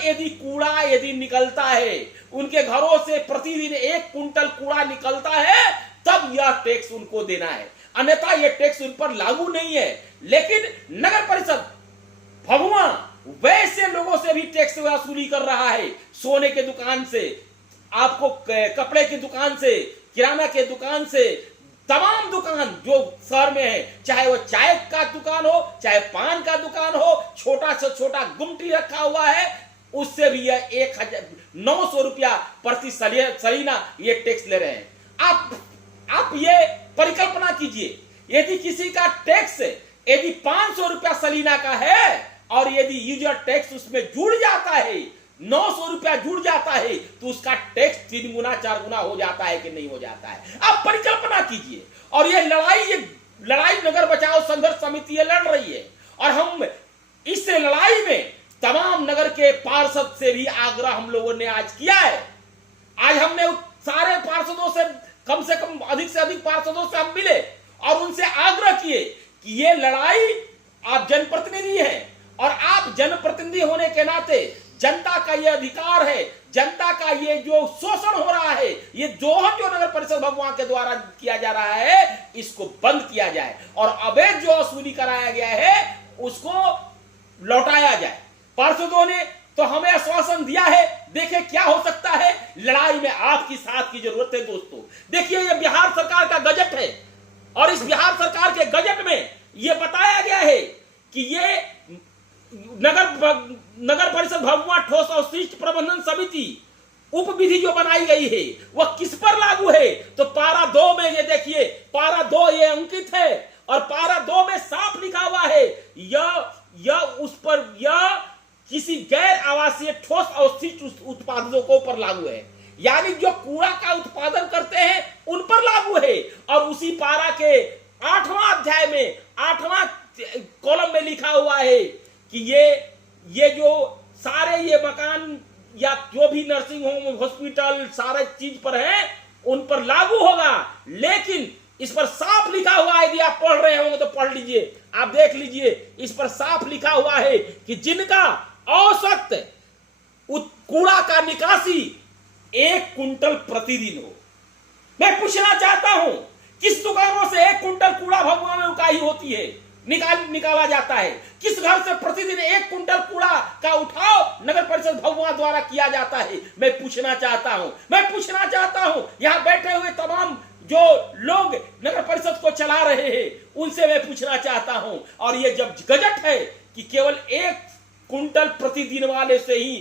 यदि कूड़ा यदि निकलता है, उनके घरों से प्रतिदिन 1 कुंटल कूड़ा निकलता है, तब यह टैक्स उनको देना है, अन्यथा यह टैक्स उन पर लागू नहीं है। लेकिन नगर परिषद भभुआ वैसे लोगों से भी टैक्स वसूली कर रहा है, सोने के दुकान से, आपको कपड़े की दुकान से, किराना के दुकान से, तमाम दुकान जो शहर में है, चाहे वो चाय का दुकान हो, चाहे पान का दुकान हो, छोटा से छोटा गुमटी रखा हुआ है, उससे भी यह 1900 रुपया प्रति सलीना ये टैक्स ले रहे हैं। आप ये परिकल्पना कीजिए, यदि किसी का टैक्स यदि 500 रुपया सलीना का है और यदि यूजर टैक्स उसमें जुड़ जाता है, 900 रुपया जुड़ जाता है, तो उसका टैक्स 3 गुना 4 गुना हो जाता है कि नहीं हो जाता है। आप परिकल्पना कीजिए। और ये लड़ाई नगर बचाओ संघर्ष समिति लड़ रही है, और हम इस लड़ाई में तमाम नगर के पार्षद से भी आग्रह हम लोगों ने आज किया है। आज हमने सारे पार्षदों से कम अधिक से अधिक पार्षदों से हम मिले और उनसे आग्रह किए कि ये लड़ाई, आप जनप्रतिनिधि हैं और आप जनप्रतिनिधि होने के नाते जनता का ये अधिकार है, जनता का ये जो शोषण हो रहा है, ये दोहन जो नगर परिषद भभुआ के द्वारा किया जा रहा है, इसको बंद किया जाए और अवैध जो वसूली कराया गया है उसको लौटाया जाए। पार्षदों ने तो हमें आश्वासन दिया है, देखिए क्या हो सकता है। लड़ाई में आपकी साथ की जरूरत है दोस्तों। देखिए ये बिहार सरकार का गजट है और इस बिहार सरकार के गजट में यह बताया गया है कि ये नगर परिषद भभुआ ठोस अवशिष्ट प्रबंधन समिति उप विधि जो बनाई गई है वह किस पर लागू है, तो पारा 2 में ये देखिए, पारा 2 ये अंकित है और पारा 2 में साफ लिखा हुआ है यह किसी गैर आवासीय ठोस अवशिष्ट उत्पादकों पर लागू है, यानी जो कूड़ा का उत्पादन करते हैं उन पर लागू है। और उसी पारा के 8वां अध्याय में 8वां कॉलम में लिखा हुआ है कि ये जो सारे ये मकान या जो भी नर्सिंग होम हॉस्पिटल सारे चीज पर है उन पर लागू होगा। लेकिन इस पर साफ लिखा हुआ है, यदि आप पढ़ रहे होंगे तो पढ़ लीजिए, आप देख लीजिए, इस पर साफ लिखा हुआ है कि जिनका औसत कूड़ा का निकासी 1 कुंटल प्रतिदिन हो। मैं पूछना चाहता हूं, किस दुकानों से 1 कुंटल कूड़ा भभुआ में उठाई होती है, निकाला जाता है? किस घर से प्रतिदिन 1 कुंटल कूड़ा का उठाव नगर परिषद भभुआ द्वारा किया जाता है? मैं पूछना चाहता हूं यहां बैठे हुए तमाम जो लोग नगर परिषद को चला रहे हैं उनसे मैं पूछना चाहता हूं। और ये जब गजट है कि केवल 1 कुंटल प्रतिदिन वाले से ही